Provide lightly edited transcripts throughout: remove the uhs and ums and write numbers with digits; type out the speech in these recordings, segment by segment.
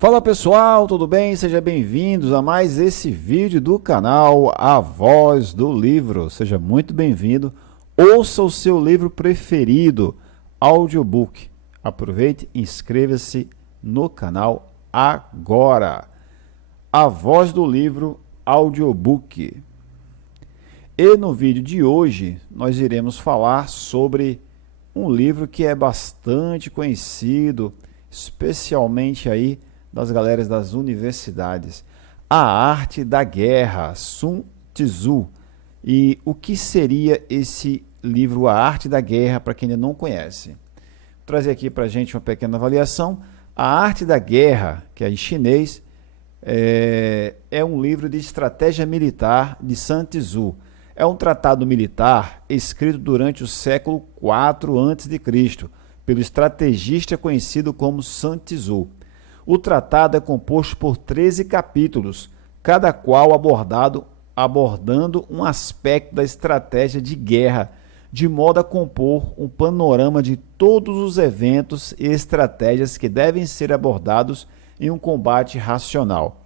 Fala pessoal, tudo bem? Sejam bem-vindos a mais esse vídeo do canal A Voz do Livro. Seja muito bem-vindo. Ouça o seu livro preferido, audiobook. Aproveite e inscreva-se no canal agora. A Voz do Livro, audiobook. E no vídeo de hoje nós iremos falar sobre um livro que é bastante conhecido, especialmente aí das galeras das universidades, A Arte da Guerra, Sun Tzu. E o que seria esse livro, A Arte da Guerra, para quem ainda não conhece? Vou trazer aqui para a gente uma pequena avaliação. A Arte da Guerra, que é em chinês, é um livro de estratégia militar de Sun Tzu. É um tratado militar escrito durante o século IV a.C., pelo estrategista conhecido como Sun Tzu. O tratado é composto por 13 capítulos, cada qual abordando um aspecto da estratégia de guerra, de modo a compor um panorama de todos os eventos e estratégias que devem ser abordados em um combate racional.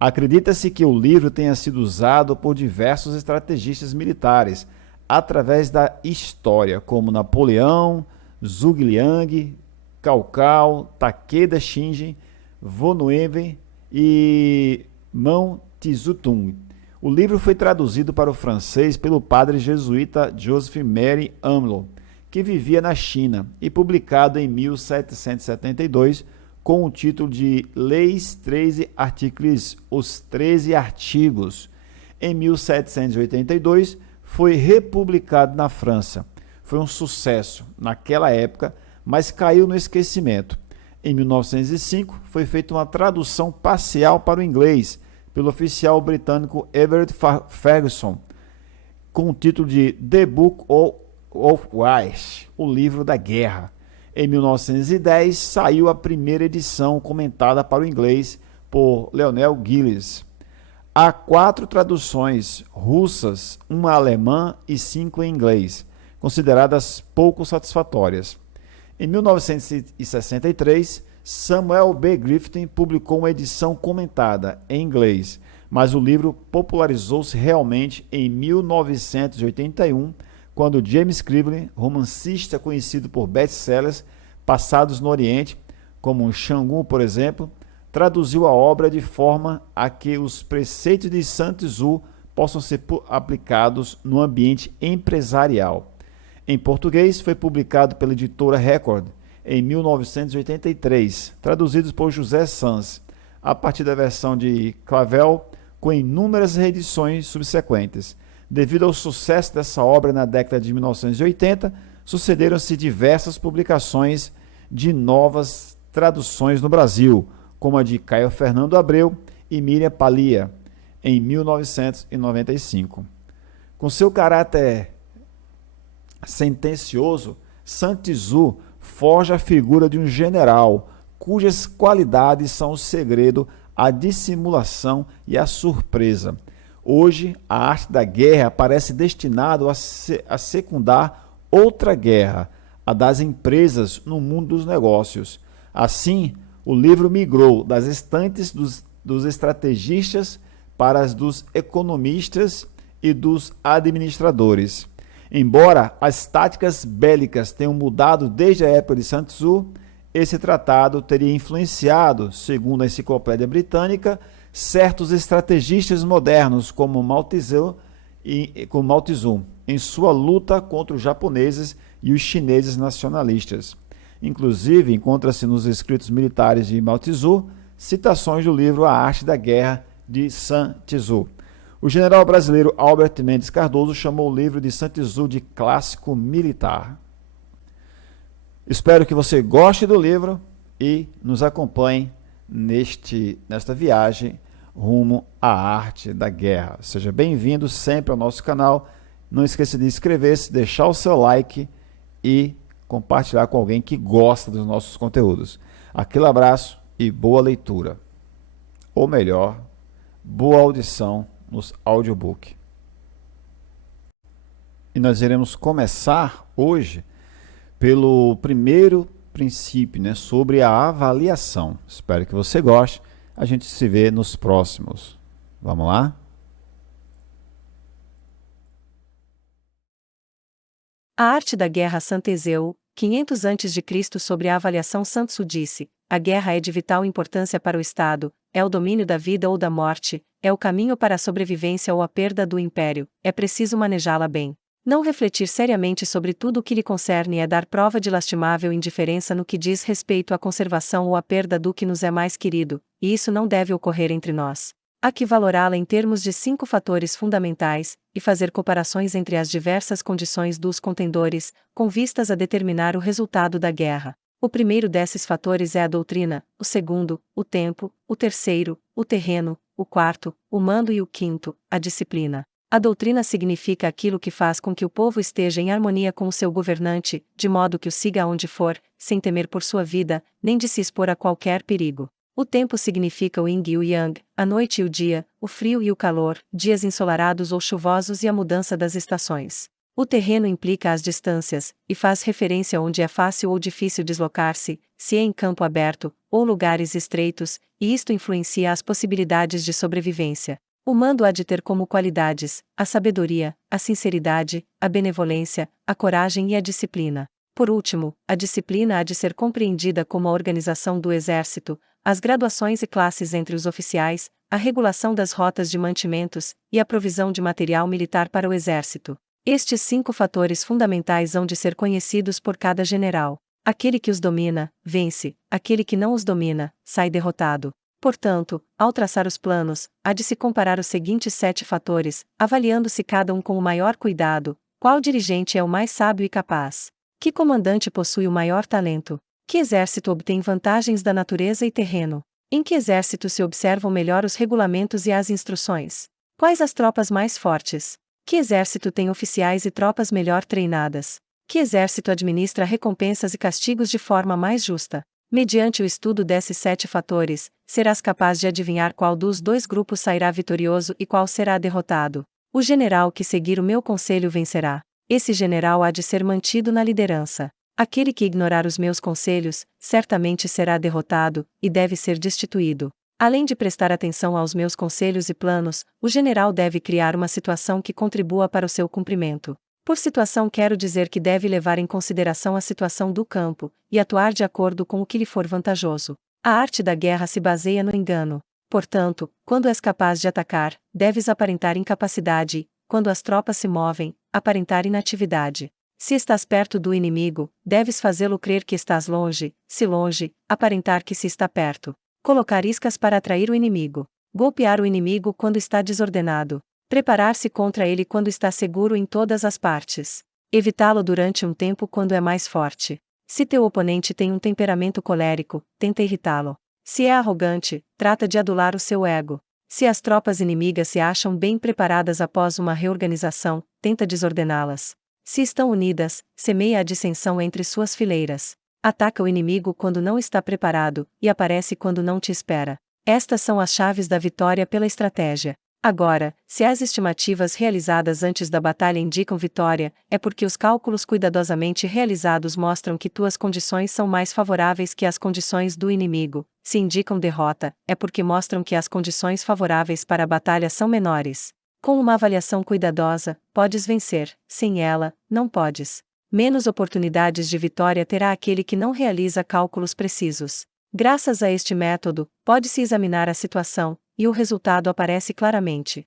Acredita-se que o livro tenha sido usado por diversos estrategistas militares, através da história, como Napoleão, Zhuge Liang, Cao Cao, Takeda Shingen, Von Eugen e Mao Tse-tung. O livro foi traduzido para o francês pelo padre jesuíta Joseph Marie Hamelin, que vivia na China, e publicado em 1772 com o título de Les 13 Articles, os 13 artigos. Em 1782 foi republicado na França. Foi um sucesso naquela época, mas caiu no esquecimento. Em 1905, foi feita uma tradução parcial para o inglês pelo oficial britânico Everett Ferguson, com o título de The Book of Wars, o livro da guerra. Em 1910, saiu a primeira edição comentada para o inglês por Leonel Gillies. Há 4 traduções russas, uma alemã e 5 em inglês, consideradas pouco satisfatórias. Em 1963, Samuel B. Griffin publicou uma edição comentada em inglês, mas o livro popularizou-se realmente em 1981, quando James Cleveland, romancista conhecido por best-sellers passados no Oriente, como Xangu, por exemplo, traduziu a obra de forma a que os preceitos de Sun Tzu possam ser aplicados no ambiente empresarial. Em português, foi publicado pela editora Record em 1983, traduzidos por José Sanz, a partir da versão de Clavel, com inúmeras reedições subsequentes. Devido ao sucesso dessa obra na década de 1980, sucederam-se diversas publicações de novas traduções no Brasil, como a de Caio Fernando Abreu e Miriam Palia, em 1995. Com seu caráter sentencioso, Sun Tzu forja a figura de um general, cujas qualidades são o segredo, a dissimulação e a surpresa. Hoje, a arte da guerra parece destinado a secundar outra guerra, a das empresas no mundo dos negócios. Assim, o livro migrou das estantes dos estrategistas para as dos economistas e dos administradores. Embora as táticas bélicas tenham mudado desde a época de Sun Tzu, esse tratado teria influenciado, segundo a Enciclopédia Britânica, certos estrategistas modernos como Mao Tse em sua luta contra os japoneses e os chineses nacionalistas. Inclusive, encontra-se nos escritos militares de Mao Tse citações do livro A Arte da Guerra de Sun Tzu. O general brasileiro Albert Mendes Cardoso chamou o livro de Sun Tzu de clássico militar. Espero que você goste do livro e nos acompanhe nesta viagem rumo à arte da guerra. Seja bem-vindo sempre ao nosso canal. Não esqueça de inscrever-se, deixar o seu like e compartilhar com alguém que gosta dos nossos conteúdos. Aquele abraço e boa leitura. Ou melhor, boa audição nos audiobook. E nós iremos começar hoje pelo princípio, né, sobre a avaliação. Espero que você goste. A gente se vê nos próximos. Vamos lá? A Arte da Guerra Sant'Ezeu, 500 a.C. sobre a avaliação Sun Tzu disse: a guerra é de vital importância para o Estado, é o domínio da vida ou da morte, é o caminho para a sobrevivência ou a perda do império, é preciso manejá-la bem. Não refletir seriamente sobre tudo o que lhe concerne é dar prova de lastimável indiferença no que diz respeito à conservação ou à perda do que nos é mais querido, e isso não deve ocorrer entre nós. Há que valorá-la em termos de 5 fatores fundamentais, e fazer comparações entre as diversas condições dos contendores, com vistas a determinar o resultado da guerra. O primeiro desses fatores é a doutrina, o segundo, o tempo, o terceiro, o terreno, o quarto, o mando e o quinto, a disciplina. A doutrina significa aquilo que faz com que o povo esteja em harmonia com o seu governante, de modo que o siga aonde for, sem temer por sua vida, nem de se expor a qualquer perigo. O tempo significa o yin e o yang, a noite e o dia, o frio e o calor, dias ensolarados ou chuvosos e a mudança das estações. O terreno implica as distâncias, e faz referência onde é fácil ou difícil deslocar-se, se é em campo aberto, ou lugares estreitos, e isto influencia as possibilidades de sobrevivência. O mando há de ter como qualidades a sabedoria, a sinceridade, a benevolência, a coragem e a disciplina. Por último, a disciplina há de ser compreendida como a organização do exército, as graduações e classes entre os oficiais, a regulação das rotas de mantimentos e a provisão de material militar para o exército. Estes 5 fatores fundamentais hão de ser conhecidos por cada general. Aquele que os domina, vence; aquele que não os domina, sai derrotado. Portanto, ao traçar os planos, há de se comparar os seguintes 7 fatores, avaliando-se cada um com o maior cuidado: qual dirigente é o mais sábio e capaz? Que comandante possui o maior talento? Que exército obtém vantagens da natureza e terreno? Em que exército se observam melhor os regulamentos e as instruções? Quais as tropas mais fortes? Que exército tem oficiais e tropas melhor treinadas? Que exército administra recompensas e castigos de forma mais justa? Mediante o estudo desses 7 fatores, serás capaz de adivinhar qual dos 2 grupos sairá vitorioso e qual será derrotado. O general que seguir o meu conselho vencerá. Esse general há de ser mantido na liderança. Aquele que ignorar os meus conselhos, certamente será derrotado, e deve ser destituído. Além de prestar atenção aos meus conselhos e planos, o general deve criar uma situação que contribua para o seu cumprimento. Por situação quero dizer que deve levar em consideração a situação do campo, e atuar de acordo com o que lhe for vantajoso. A arte da guerra se baseia no engano. Portanto, quando és capaz de atacar, deves aparentar incapacidade e, quando as tropas se movem, aparentar inatividade. Se estás perto do inimigo, deves fazê-lo crer que estás longe; se longe, aparentar que se está perto. Colocar iscas para atrair o inimigo. Golpear o inimigo quando está desordenado. Preparar-se contra ele quando está seguro em todas as partes. Evitá-lo durante um tempo quando é mais forte. Se teu oponente tem um temperamento colérico, tenta irritá-lo. Se é arrogante, trata de adular o seu ego. Se as tropas inimigas se acham bem preparadas após uma reorganização, tenta desordená-las. Se estão unidas, semeia a dissensão entre suas fileiras. Ataca o inimigo quando não está preparado, e aparece quando não te espera. Estas são as chaves da vitória pela estratégia. Agora, se as estimativas realizadas antes da batalha indicam vitória, é porque os cálculos cuidadosamente realizados mostram que tuas condições são mais favoráveis que as condições do inimigo. Se indicam derrota, é porque mostram que as condições favoráveis para a batalha são menores. Com uma avaliação cuidadosa, podes vencer; sem ela, não podes. Menos oportunidades de vitória terá aquele que não realiza cálculos precisos. Graças a este método, pode-se examinar a situação, e o resultado aparece claramente.